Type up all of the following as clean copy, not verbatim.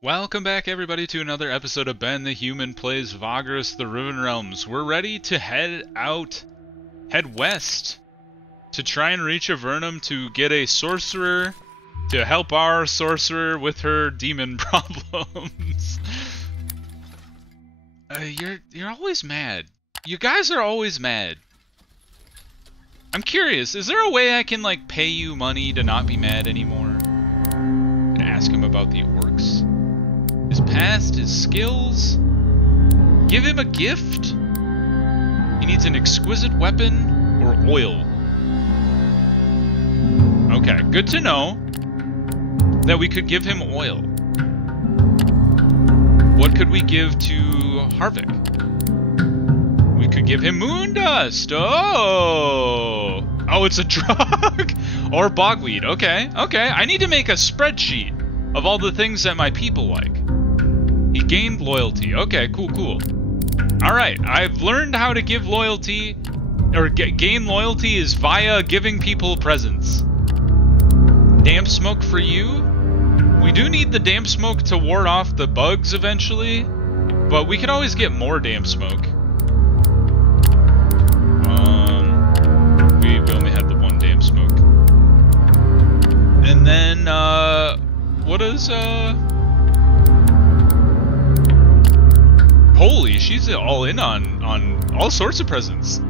Welcome back, everybody, to another episode of Ben the Human Plays Vagrus, the Riven Realms. We're ready to head west, to try and reach Avernum to get a sorcerer, to help our sorcerer with her demon problems. You're always mad. You guys are always mad. I'm curious, is there a way I can, like, pay you money to not be mad anymore? And ask him about the orcs? His past, his skills. Give him a gift. He needs an exquisite weapon or oil. Okay, good to know that we could give him oil. What could we give to Harvick? We could give him moon dust. Oh, it's a drug. Or bogweed. Okay. I need to make a spreadsheet of all the things that my people like. He gained loyalty. Okay, cool. Alright, I've learned how to give loyalty, or gain loyalty is via giving people presents. Damp smoke for you. We do need the damp smoke to ward off the bugs eventually, but we could always get more damp smoke. We only had the one damp smoke. And then, what is, Holy, she's all in on all sorts of presents.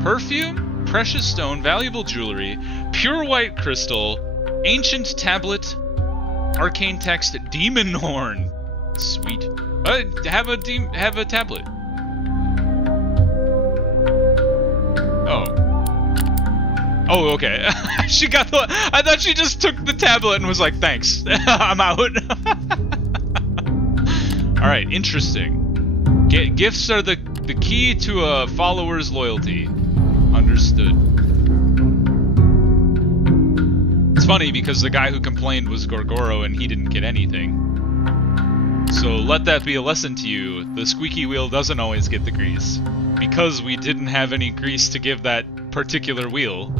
Perfume, precious stone, valuable jewelry, pure white crystal, ancient tablet, arcane text, demon horn. Sweet. Have a tablet. Oh, okay. She got the. I thought she just took the tablet and was like, "Thanks, I'm out." All right, interesting. Gifts are the key to a follower's loyalty. Understood. It's funny because the guy who complained was Gorgoro and he didn't get anything. So let that be a lesson to you. The squeaky wheel doesn't always get the grease. Because we didn't have any grease to give that particular wheel.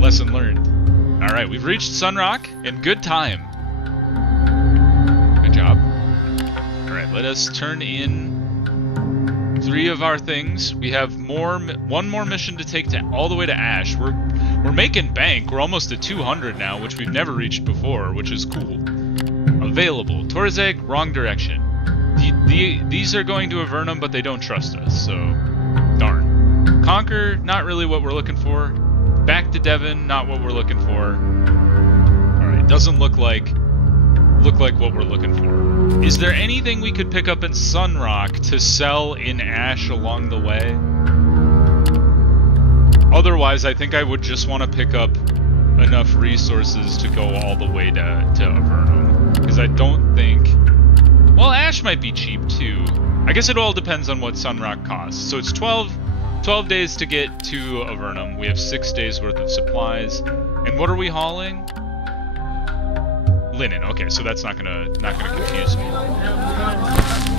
Lesson learned. Alright, we've reached Sunrock in good time. Good job. Alright, let us turn in 3 of our things. We have one more mission to take all the way to Ash. We're making bank. We're almost at 200 now, which we've never reached before, which is cool. Available. Torzeg, wrong direction. These are going to Avernum, but they don't trust us, so darn. Conquer, not really what we're looking for. Back to Devon, not what we're looking for. Alright, doesn't look like what we're looking for. Is there anything we could pick up in Sunrock to sell in Ash along the way? Otherwise, I think I would just want to pick up enough resources to go all the way to Avernum. Because I don't think... Well, Ash might be cheap too. I guess it all depends on what Sunrock costs. So it's 12 days to get to Avernum. We have 6 days worth of supplies. And what are we hauling? Linen. Okay, so that's not gonna confuse me.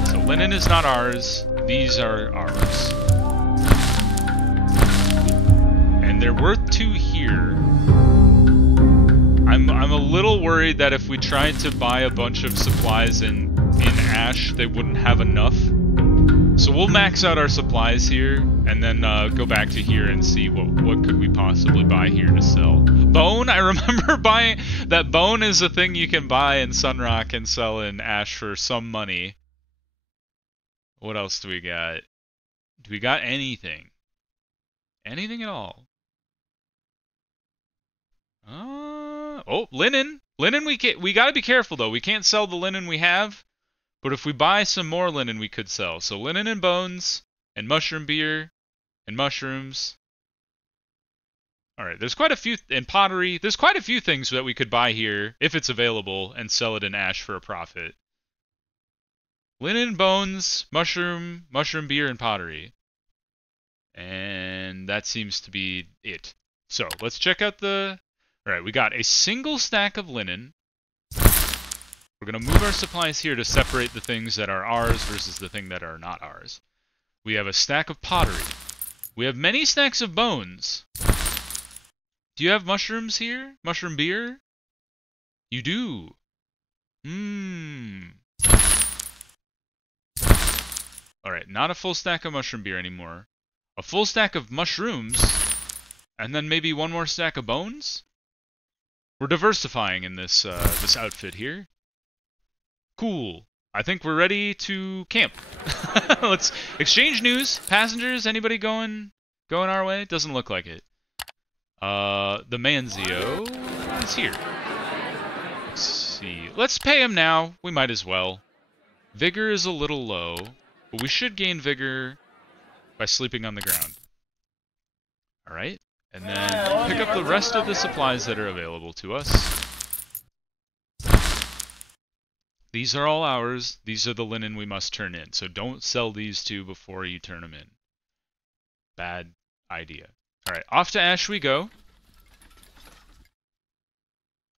So linen is not ours. These are ours. And they're worth 2 here. I'm a little worried that if we tried to buy a bunch of supplies in Ash, they wouldn't have enough. So we'll max out our supplies here, and then go back to here and see what could we possibly buy here to sell. Bone, I remember buying... That bone is a thing you can buy in Sunrock and sell in Ash for some money. What else do we got? Do we got anything? Anything at all? Oh, linen. Linen, we gotta be careful, though. We can't sell the linen we have. But if we buy some more linen, we could sell. So linen and bones, and mushroom beer, and mushrooms. Alright, there's quite a few, and pottery. There's quite a few things that we could buy here, if it's available, and sell it in Ash for a profit. Linen, bones, mushroom beer, and pottery. And that seems to be it. So, let's check out the... Alright, we got a single stack of linen. We're going to move our supplies here to separate the things that are ours versus the thing that are not ours. We have a stack of pottery. We have many stacks of bones. Do you have mushrooms here? Mushroom beer? You do. Alright, not a full stack of mushroom beer anymore. A full stack of mushrooms, and then maybe one more stack of bones? We're diversifying in this this outfit here. Cool. I think we're ready to camp. Let's exchange news. Passengers, anybody going our way? Doesn't look like it. The Manzio is here. Let's see. Let's pay him now. We might as well. Vigor is a little low, but we should gain vigor by sleeping on the ground. Alright. And then pick up the rest of the supplies that are available to us. These are all ours. These are the linen we must turn in. So don't sell these two before you turn them in. Bad idea. Alright, off to Ash we go.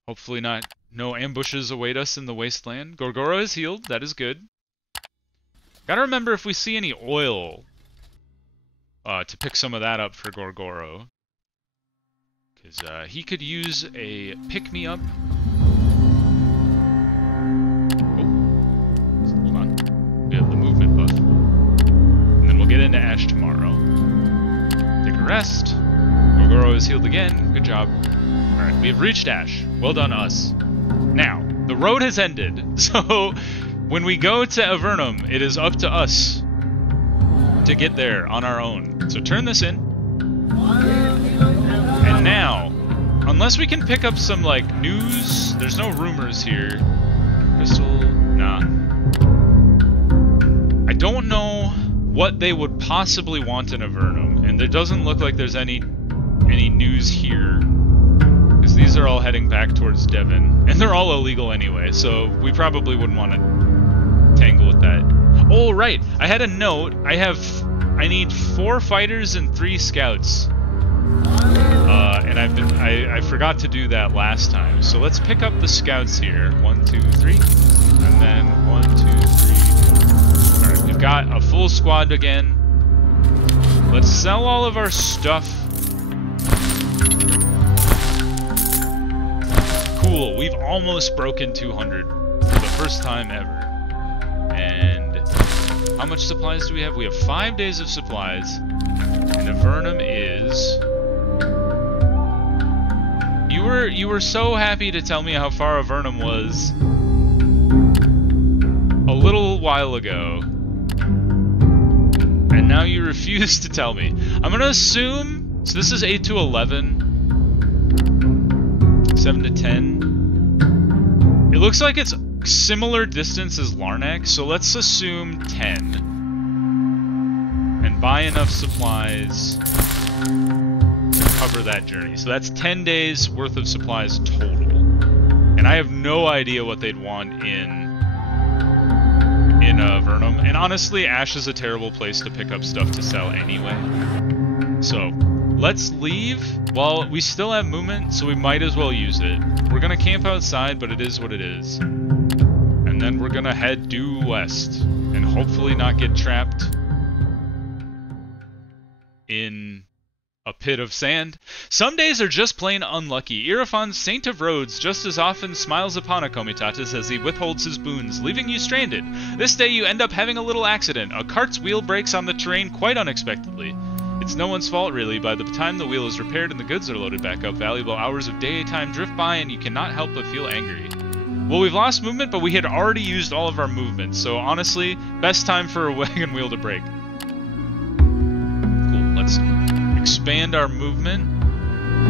Hopefully no ambushes await us in the wasteland. Gorgoro is healed. That is good. Gotta remember if we see any oil to pick some of that up for Gorgoro. Because he could use a pick-me-up. Hold on. We have the movement buff. And then we'll get into Ash tomorrow. Take a rest. Gorgoro is healed again. Good job. Alright, we have reached Ash. Well done, us. Now, the road has ended. So, when we go to Avernum, it is up to us to get there on our own. So turn this in. And now, unless we can pick up some, like, news, there's no rumors here. Crystal, nah. I don't know what they would possibly want in Avernum, and there doesn't look like there's any news here. Because these are all heading back towards Devon, and they're all illegal anyway, so we probably wouldn't want to tangle with that. Oh, right, I had a note. I need 4 fighters and 3 scouts. And I forgot to do that last time. So let's pick up the scouts here. 1, 2, 3. And then 1, 2, 3, 4. Alright, we've got a full squad again. Let's sell all of our stuff. Cool, we've almost broken 200 for the first time ever. And how much supplies do we have? We have 5 days of supplies. And Avernum is... You were so happy to tell me how far Avernum was a little while ago. And now you refuse to tell me. I'm gonna assume... So this is 8 to 11. 7 to 10. It looks like it's similar distance as Larnac, so let's assume 10. And buy enough supplies to cover that journey. So that's 10 days worth of supplies total. And I have no idea what they'd want in Avernum. And honestly, Ash is a terrible place to pick up stuff to sell anyway. So, let's leave while we still have movement, so we might as well use it. We're gonna camp outside, but it is what it is. And then we're gonna head due west, and hopefully not get trapped in a pit of sand. Some days are just plain unlucky. Irophon's Saint of Roads just as often smiles upon a Comitatus as he withholds his boons, leaving you stranded. This day you end up having a little accident. A cart's wheel breaks on the terrain quite unexpectedly. It's no one's fault, really. By the time the wheel is repaired and the goods are loaded back up, valuable hours of daytime drift by and you cannot help but feel angry. Well, we've lost movement, but we had already used all of our movement, so honestly, best time for a wagon wheel to break. Cool, let's expand our movement.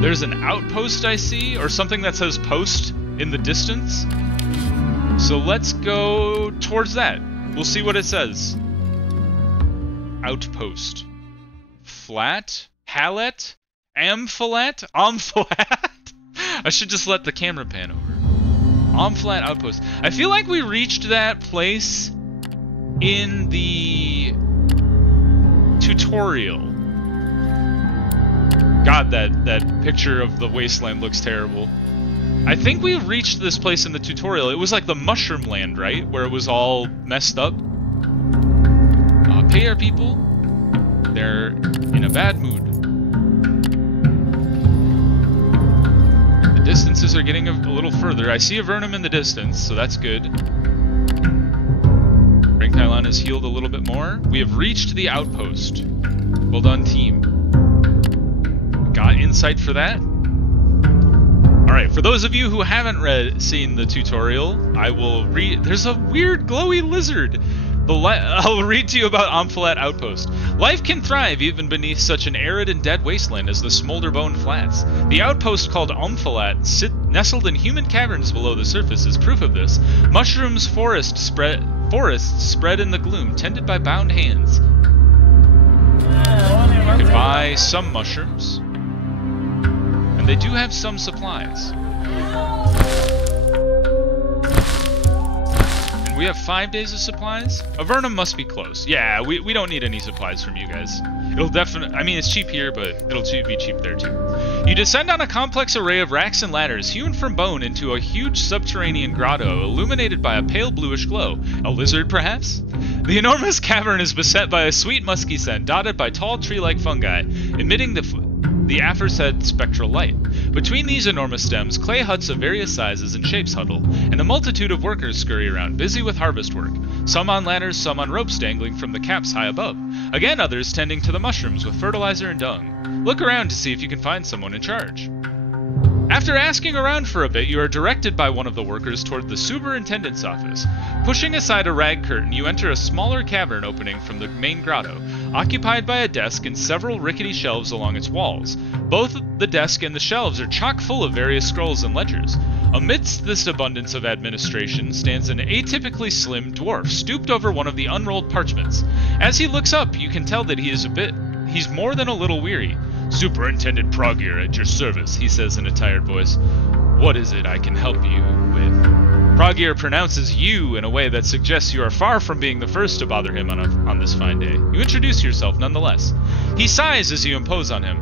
There's an outpost I see, or something that says post in the distance. So let's go towards that. We'll see what it says. Outpost. Flat? Hallet? Amphalat? Omphalat? I should just let the camera pan over. Omphalat Outpost. I feel like we reached that place in the tutorial. God, that picture of the wasteland looks terrible. I think we reached this place in the tutorial. It was like the mushroom land, right? Where it was all messed up. Pay our people. They're in a bad mood. The distance distances are getting a little further. I see Avernum in the distance, so that's good. Ring Pylon is healed a little bit more. We have reached the Outpost. Well done, team. Got insight for that. Alright, for those of you who haven't seen the tutorial, I will read... There's a weird glowy lizard! I'll read to you about Omphalat Outpost. Life can thrive even beneath such an arid and dead wasteland as the Smolderbone Flats. The outpost called Omphalat, nestled in human caverns below the surface, is proof of this. Mushrooms forests spread in the gloom, tended by bound hands. You can buy some mushrooms. And they do have some supplies. We have 5 days of supplies? Avernum must be close. Yeah, we don't need any supplies from you guys. It'll definitely... I mean, it's cheap here, but it'll be cheap there, too. You descend on a complex array of racks and ladders hewn from bone into a huge subterranean grotto illuminated by a pale bluish glow. A lizard, perhaps? The enormous cavern is beset by a sweet musky scent, dotted by tall tree-like fungi, emitting the aforesaid spectral light. Between these enormous stems, clay huts of various sizes and shapes huddle, and a multitude of workers scurry around, busy with harvest work. Some on ladders, some on ropes dangling from the caps high above. Again, others tending to the mushrooms with fertilizer and dung. Look around to see if you can find someone in charge. After asking around for a bit, you are directed by one of the workers toward the superintendent's office. Pushing aside a rag curtain, you enter a smaller cavern opening from the main grotto, occupied by a desk and several rickety shelves along its walls. Both the desk and the shelves are chock full of various scrolls and ledgers. Amidst this abundance of administration stands an atypically slim dwarf, stooped over one of the unrolled parchments. As he looks up, you can tell that he's more than a little weary. "Superintendent Progir at your service," he says in a tired voice. "What is it I can help you with?" Progir pronounces "you" in a way that suggests you are far from being the first to bother him on this fine day. You introduce yourself nonetheless. He sighs as you impose on him.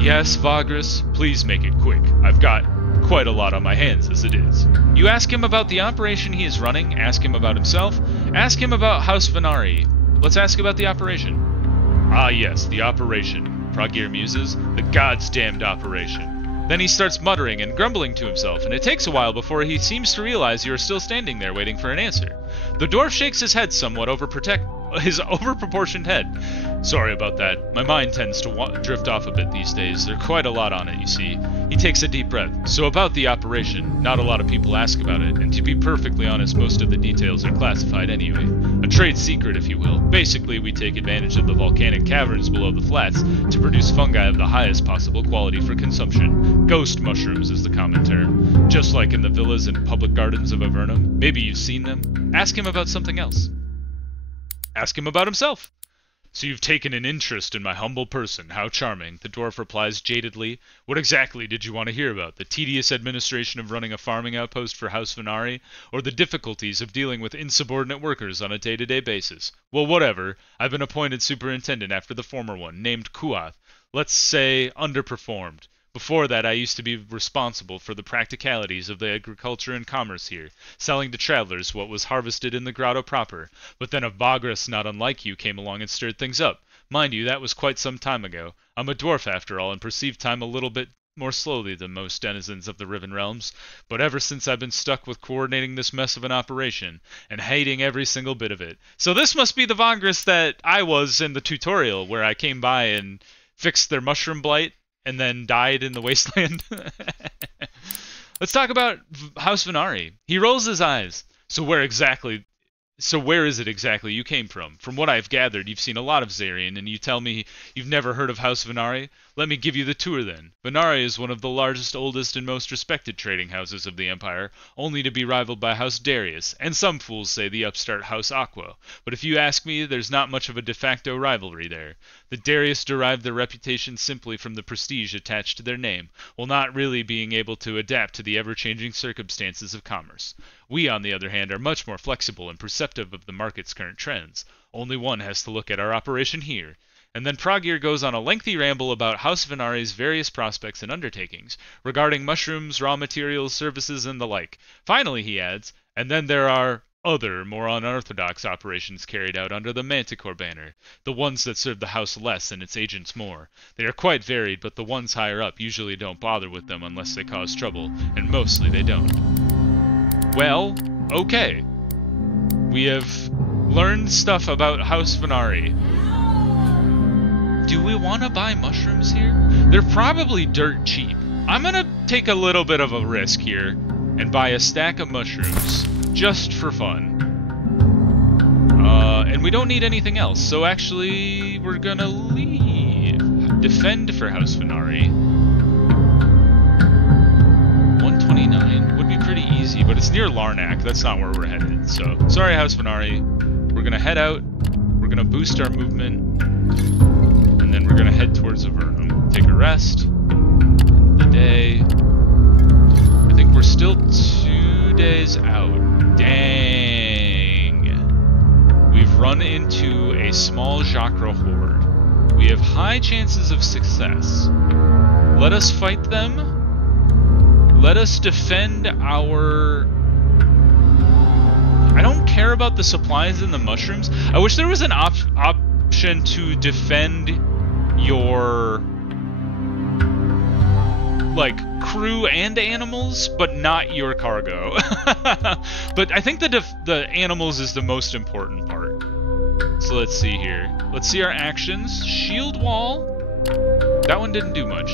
"Yes, Vagrus, please make it quick. I've got quite a lot on my hands as it is." You ask him about the operation he is running, ask him about himself, ask him about House Venari. Let's ask about the operation. "Ah yes, the operation," Progir muses. "The God's damned operation." Then he starts muttering and grumbling to himself, and it takes a while before he seems to realize you are still standing there waiting for an answer. The dwarf shakes his head somewhat his overproportioned head. "Sorry about that. My mind tends to drift off a bit these days. There's quite a lot on it, you see." He takes a deep breath. "So about the operation, not a lot of people ask about it, and to be perfectly honest, most of the details are classified anyway. A trade secret, if you will. Basically, we take advantage of the volcanic caverns below the flats to produce fungi of the highest possible quality for consumption. Ghost mushrooms is the common term. Just like in the villas and public gardens of Avernum. Maybe you've seen them. Ask him about something else. Ask him about himself." "So you've taken an interest in my humble person. How charming," the dwarf replies jadedly. "What exactly did you want to hear about? The tedious administration of running a farming outpost for House Venari, or the difficulties of dealing with insubordinate workers on a day-to-day basis? Well, whatever. I've been appointed superintendent after the former one, named Kuath. Let's say underperformed. Before that, I used to be responsible for the practicalities of the agriculture and commerce here, selling to travelers what was harvested in the grotto proper. But then a Vagrus not unlike you came along and stirred things up. Mind you, that was quite some time ago. I'm a dwarf after all, and perceive time a little bit more slowly than most denizens of the Riven realms. But ever since I've been stuck with coordinating this mess of an operation, and hating every single bit of it." So this must be the Vagrus that I was in the tutorial, where I came by and fixed their mushroom blight, and then died in the wasteland. Let's talk about House Venari. He rolls his eyes. So where is it exactly you came from? From what I've gathered, you've seen a lot of Zarian, and you tell me you've never heard of House Venari? Let me give you the tour then. Venari is one of the largest, oldest, and most respected trading houses of the Empire, only to be rivaled by House Darius, and some fools say the upstart House Aqua. But if you ask me, there's not much of a de facto rivalry there. The Darius derived their reputation simply from the prestige attached to their name, while not really being able to adapt to the ever-changing circumstances of commerce. We, on the other hand, are much more flexible and perceptive of the market's current trends. Only one has to look at our operation here. And then Progir goes on a lengthy ramble about House Venari's various prospects and undertakings, regarding mushrooms, raw materials, services, and the like. Finally, he adds, and then there are other, more unorthodox operations carried out under the Manticore banner, the ones that serve the house less and its agents more. They are quite varied, but the ones higher up usually don't bother with them unless they cause trouble, and mostly they don't. Well, okay. We have learned stuff about House Venari. Do we want to buy mushrooms here? They're probably dirt cheap. I'm gonna take a little bit of a risk here and buy a stack of mushrooms just for fun. And we don't need anything else, so actually we're gonna leave. Defend for House Venari. 129 would be pretty easy, but it's near Larnac. That's not where we're headed. So sorry, House Venari. We're gonna head out. We're gonna boost our movement, and then we're gonna head towards Avernum. Take a rest. End the day. I think we're still 2 days out. Dang. We've run into a small Jhakra horde. We have high chances of success. Let us fight them. Let us defend our... I don't care about the supplies and the mushrooms. I wish there was an option to defend your... like, crew and animals, but not your cargo. But I think the animals is the most important part. So let's see here. Let's see our actions. Shield wall. That one didn't do much.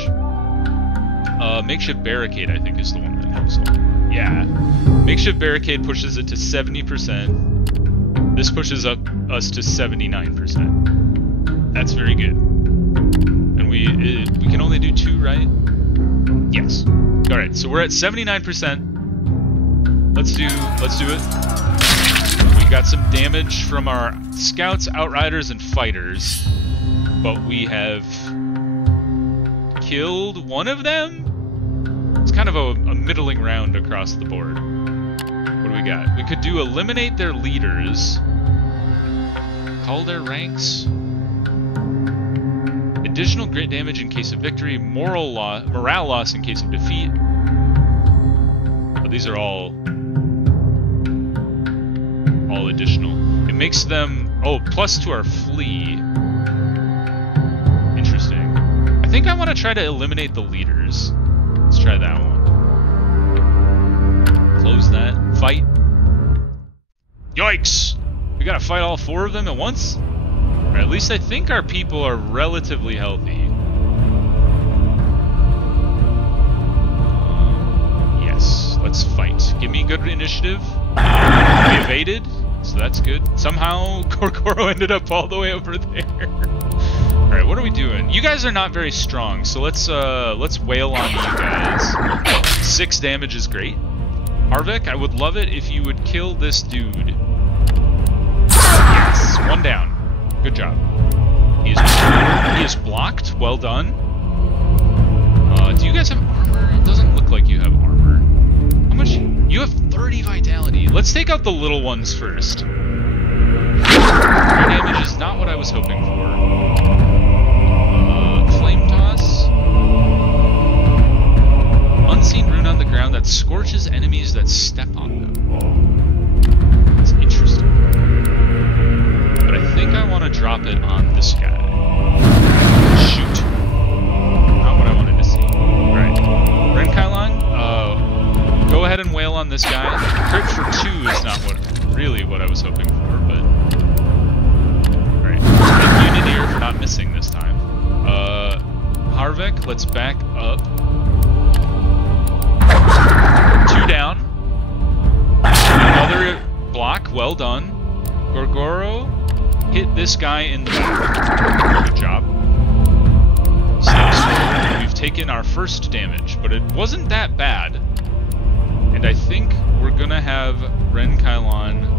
Makeshift barricade, I think, is the one that helps a lot. Yeah. Makeshift barricade pushes it to 70%. This pushes us to 79%. That's very good. And we can only do 2, right? Yes. All right, so we're at 79%. Let's do it. We got some damage from our scouts, outriders, and fighters, but we have killed one of them. It's kind of a middling round across the board. What do we got? We could do eliminate their leaders, call their ranks. Additional grit damage in case of victory, morale loss in case of defeat. But these are all additional. It makes them... oh, plus to our flee. Interesting. I think I want to try to eliminate the leaders. Let's try that one. Close that. Fight. Yikes! We gotta fight all 4 of them at once? Or at least I think our people are relatively healthy. Yes, let's fight. Give me good initiative. We evaded, so that's good. Somehow Gorgoro ended up all the way over there. Alright, what are we doing? You guys are not very strong, so let's wail on you guys. 6 damage is great. Harvick, I would love it if you would kill this dude. Yes, 1 down. Good job. He is blocked. Well done. Do you guys have armor? It doesn't look like you have armor. How much? You have 30 vitality. Let's take out the little ones first. Fire damage is not what I was hoping for. Flame toss. Unseen rune on the ground that scorches enemies that step on them. That's interesting. But I think I want to drop it on this guy. Shoot. Not what I wanted to see. Alright. Renkailon, go ahead and wail on this guy. Crit for 2 is not really what I was hoping for, but... Alright. Unity for not missing this time. Harvick, let's back up. 2 down. Another block, well done. Gorgoro, hit this guy in the back. Good job. We've taken our first damage, but it wasn't that bad. And I think we're gonna have Renkailon.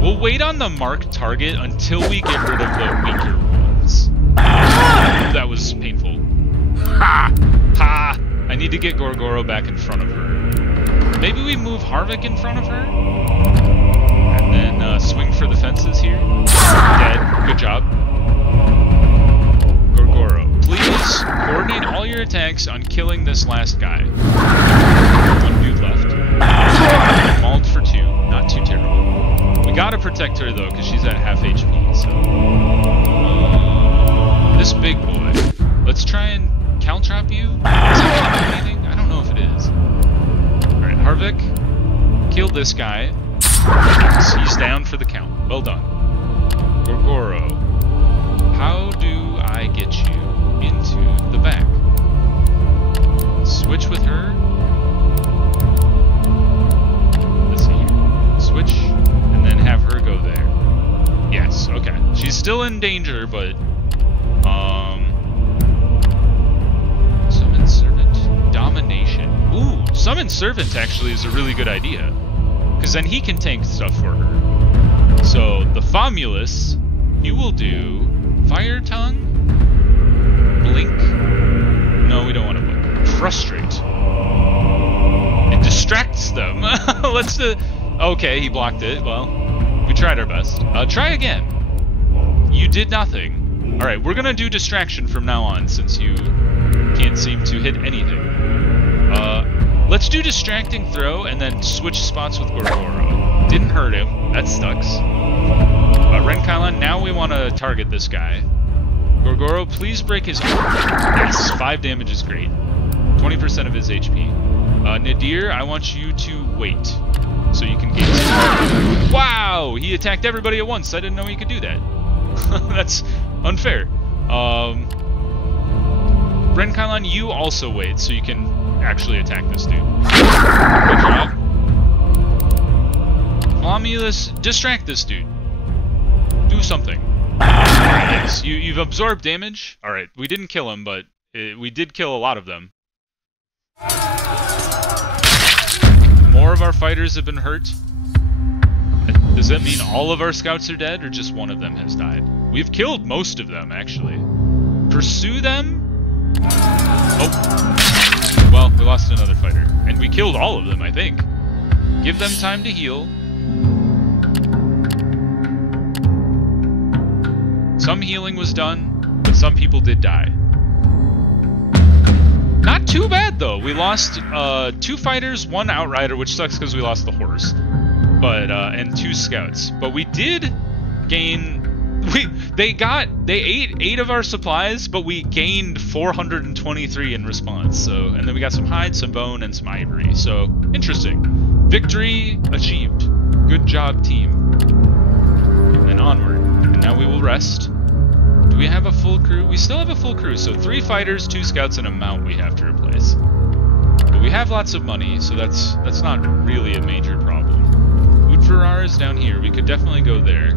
We'll wait on the marked target until we get rid of the weaker ones. That was painful. Ha! Ha! I need to get Gorgoro back in front of her. Maybe we move Harvick in front of her? And then swing for the fences here. Dead. Good job. Gorgoro, please coordinate all your attacks on killing this last guy. 1 dude left. protect her though, because she's at half HP. So this big boy, let's try and caltrop you. Is that gonna do anything? I don't know if it is. All right, Harvick killed this guy. Yes, he's down for the count. Well done. Gorgoro, how do I get you into the back? Switch with her. Let's see here. Switch, and then have her go there. Yes, okay. She's still in danger, but Summon Servant, Domination. Ooh, Summon Servant actually is a really good idea, because then he can tank stuff for her. So the Famulus, you will do Fire Tongue, Blink. No, we don't want to blink. Frustrate. It distracts them. Let's do. Okay, he blocked it. Well, we tried our best. Try again. You did nothing. All right, we're gonna do distraction from now on since you can't seem to hit anything. Let's do distracting throw and then switch spots with Gorgoro. Didn't hurt him. That sucks. Renkailan, now we want to target this guy. Gorgoro, please break his arm. Yes, 5 damage is great. 20% of his HP. Nadir, I want you to wait so you can gain some. Wow, he attacked everybody at once. I didn't know he could do that. That's unfair. Renkailan, you also wait so you can actually attack this dude. Good job. Famulus, distract this dude. Do something. Yes, you've absorbed damage. Alright, we didn't kill him, but we did kill a lot of them. More of our fighters have been hurt. Does that mean all of our scouts are dead, or just one of them has died? We've killed most of them, actually. Pursue them? Oh. Well, we lost another fighter. And we killed all of them, I think. Give them time to heal. Some healing was done, but some people did die. Not too bad, though. We lost 2 fighters, 1 outrider, which sucks because we lost the horse. But, and 2 scouts. But we did gain... They ate 8 of our supplies, but we gained 423 in response. So, and then we got some hide, some bone, and some ivory. So, interesting. Victory achieved. Good job, team. And onward. And now we will rest. Do we have a full crew? We still have a full crew. So 3 fighters, 2 scouts, and a mount we have to replace. But we have lots of money, so that's not really a major problem. Utverar is down here. We could definitely go there.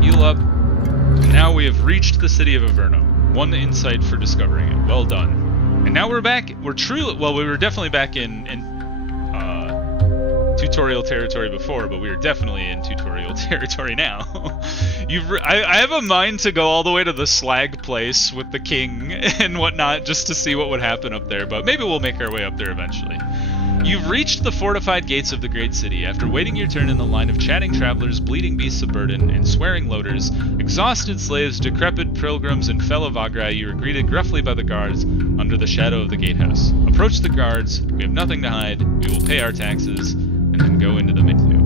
Heal up. And now we have reached the city of Avernum. 1 insight for discovering it. Well done. And now we're back. We're truly... Well, we were definitely back in tutorial territory before, but we are definitely in tutorial territory now. I have a mind to go all the way to the slag place with the king and whatnot just to see what would happen up there, but maybe we'll make our way up there eventually. You've reached the fortified gates of the great city. After waiting your turn in the line of chatting travelers, bleeding beasts of burden, and swearing loaders, exhausted slaves, decrepit pilgrims, and fellow Vagrai, you are greeted gruffly by the guards under the shadow of the gatehouse. Approach the guards. We have nothing to hide. We will pay our taxes, and then go into the menu.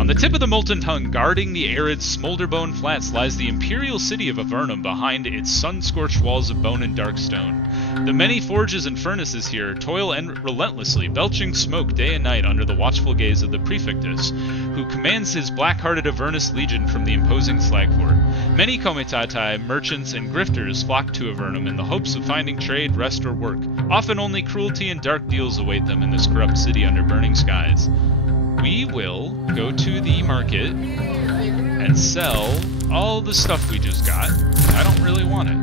On the tip of the molten tongue, guarding the arid Smolderbone Flats, lies the imperial city of Avernum behind its sun-scorched walls of bone and dark stone. The many forges and furnaces here toil relentlessly, belching smoke day and night under the watchful gaze of the Prefectus, who commands his black-hearted Avernus legion from the imposing slag fort. Many comitatai, merchants, and grifters flock to Avernum in the hopes of finding trade, rest, or work. Often only cruelty and dark deals await them in this corrupt city under burning skies. We will go to the market and sell all the stuff we just got. I don't really want it.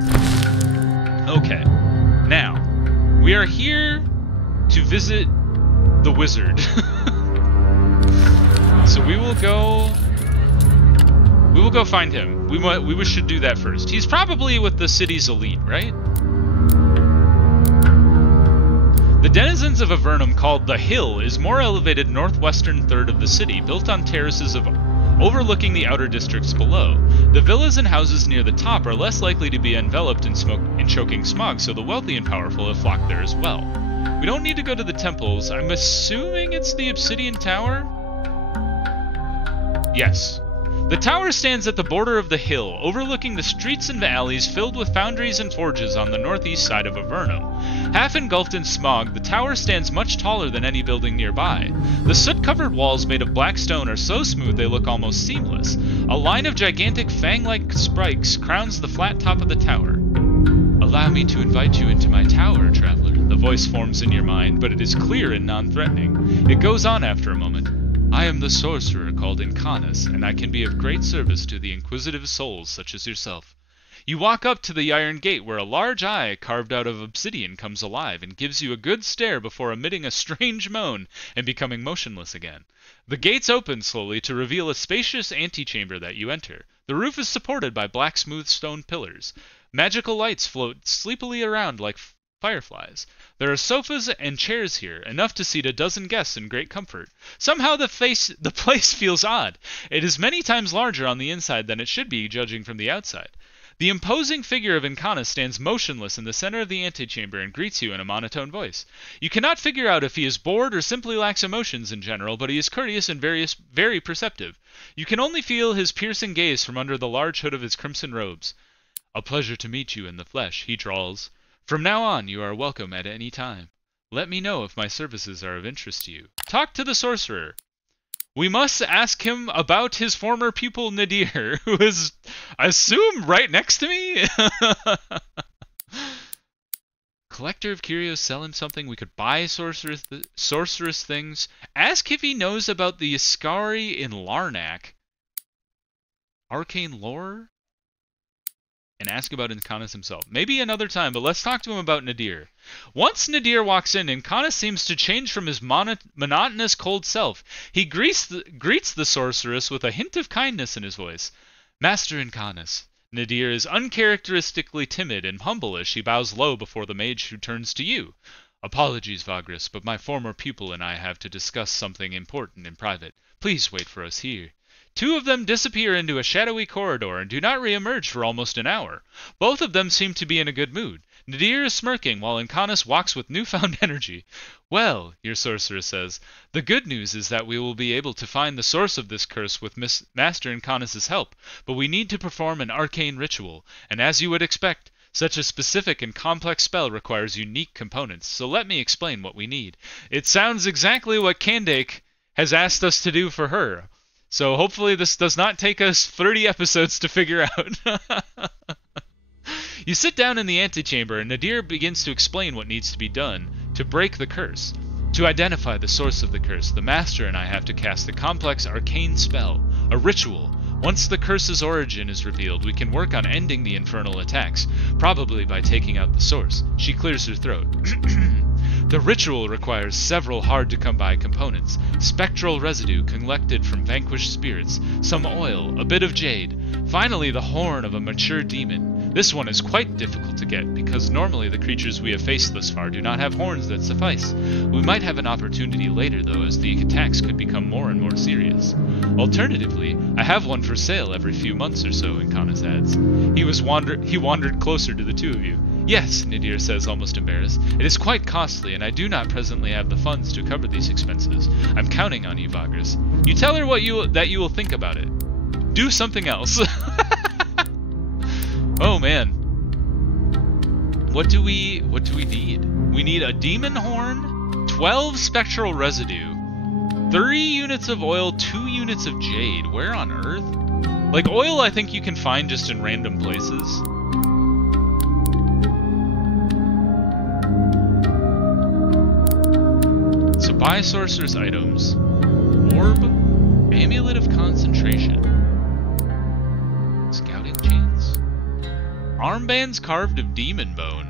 Okay. Now, we are here to visit the wizard. So we will go find him. We should do that first. He's probably with the city's elite, right? The denizens of Avernum, called the Hill, is more elevated northwestern third of the city, built on terraces overlooking the outer districts below. The villas and houses near the top are less likely to be enveloped in choking smog, so the wealthy and powerful have flocked there as well. We don't need to go to the temples. I'm assuming it's the Obsidian Tower? Yes. The tower stands at the border of the hill, overlooking the streets and alleys filled with foundries and forges on the northeast side of Avernum. Half engulfed in smog, the tower stands much taller than any building nearby. The soot-covered walls made of black stone are so smooth they look almost seamless. A line of gigantic fang-like spikes crowns the flat top of the tower. Allow me to invite you into my tower, traveler. The voice forms in your mind, but it is clear and non-threatening. It goes on after a moment. I am the sorcerer called Incarnus, and I can be of great service to the inquisitive souls such as yourself. You walk up to the iron gate where a large eye carved out of obsidian comes alive and gives you a good stare before emitting a strange moan and becoming motionless again. The gates open slowly to reveal a spacious antechamber that you enter. The roof is supported by black smooth stone pillars. Magical lights float sleepily around like fireflies. There are sofas and chairs here, enough to seat a dozen guests in great comfort. Somehow the place feels odd. It is many times larger on the inside than it should be, judging from the outside. The imposing figure of Incarnus stands motionless in the center of the antechamber and greets you in a monotone voice. You cannot figure out if he is bored or simply lacks emotions in general, but he is courteous and very perceptive. You can only feel his piercing gaze from under the large hood of his crimson robes. A pleasure to meet you in the flesh, he drawls. From now on, you are welcome at any time. Let me know if my services are of interest to you. Talk to the sorcerer. We must ask him about his former pupil Nadir, who is, I assume, right next to me? Collector of curios, sell him something. We could buy sorceress things. Ask if he knows about the Iskari in Larnak. Arcane lore? And ask about Incarnus himself. Maybe another time, but let's talk to him about Nadir. Once Nadir walks in, Incarnus seems to change from his monotonous cold self. He greets the sorceress with a hint of kindness in his voice. Master Incarnus. Nadir is uncharacteristically timid and humble as she bows low before the mage who turns to you. Apologies, Vagrus, but my former pupil and I have to discuss something important in private. Please wait for us here. Two of them disappear into a shadowy corridor and do not re-emerge for almost an hour. Both of them seem to be in a good mood. Nadir is smirking while Incarnus walks with newfound energy. Well, your sorcerer says, the good news is that we will be able to find the source of this curse with Master Incarnus' help, but we need to perform an arcane ritual, and as you would expect, such a specific and complex spell requires unique components, so let me explain what we need. It sounds exactly what Kandake has asked us to do for her. So hopefully this does not take us 30 episodes to figure out. You sit down in the antechamber and Nadir begins to explain what needs to be done to break the curse. To identify the source of the curse, the Master and I have to cast a complex arcane spell, a ritual. Once the curse's origin is revealed, we can work on ending the infernal attacks, probably by taking out the source. She clears her throat. The ritual requires several hard-to-come-by components, spectral residue collected from vanquished spirits, some oil, a bit of jade, finally the horn of a mature demon. This one is quite difficult to get, because normally the creatures we have faced thus far do not have horns that suffice. We might have an opportunity later, though, as the attacks could become more and more serious. Alternatively, I have one for sale every few months or so, Incarnus adds. He wandered closer to the two of you. Yes, Nadir says, almost embarrassed. It is quite costly, and I do not presently have the funds to cover these expenses. I'm counting on you, Vagrus. You tell her that you will think about it. Do something else. Oh man. What do we need? We need a demon horn, 12 spectral residue, 30 units of oil, 2 units of jade. Where on earth? Like oil I think you can find just in random places. So buy sorcerer's items, orb, amulet of concentration, scouting chance, armbands carved of demon bone.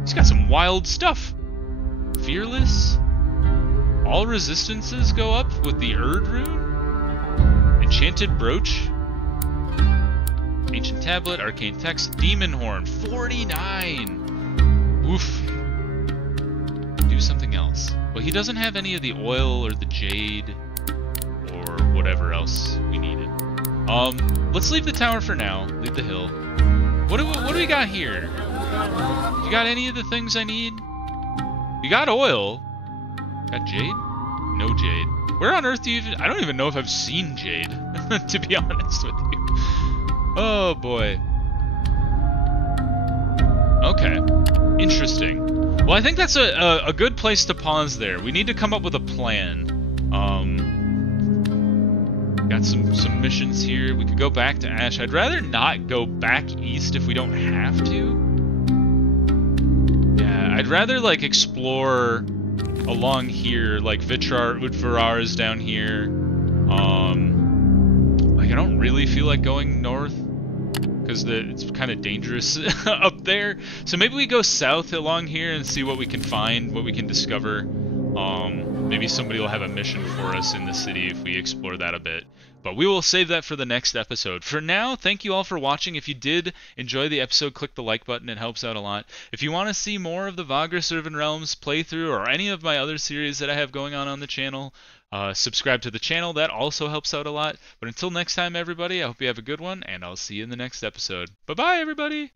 He's got some wild stuff. Fearless, all resistances go up with the Erd rune, enchanted brooch, ancient tablet, arcane text, demon horn, 49. Oof. Do something else. Well, he doesn't have any of the oil or the jade or whatever else we needed. Let's leave the tower for now. Leave the hill. What do we got here? You got any of the things I need? You got oil. Got jade? No jade. Where on earth do you even... I don't even know if I've seen jade, to be honest with you. Oh, boy. Okay. Interesting. Well, I think that's a good place to pause there. We need to come up with a plan. Got some missions here. We could go back to Ash. I'd rather not go back east if we don't have to. Yeah, I'd rather, like, explore along here, like Utvarar is down here. Like, I don't really feel like going north because it's kind of dangerous up there. So maybe we go south along here and see what we can find, what we can discover. Maybe somebody will have a mission for us in the city if we explore that a bit. But we will save that for the next episode. For now, thank you all for watching. If you did enjoy the episode, click the like button. It helps out a lot. If you want to see more of the Vagrus Riven Realms playthrough or any of my other series that I have going on the channel, subscribe to the channel. That also helps out a lot. But until next time, everybody, I hope you have a good one, and I'll see you in the next episode. Bye-bye, everybody!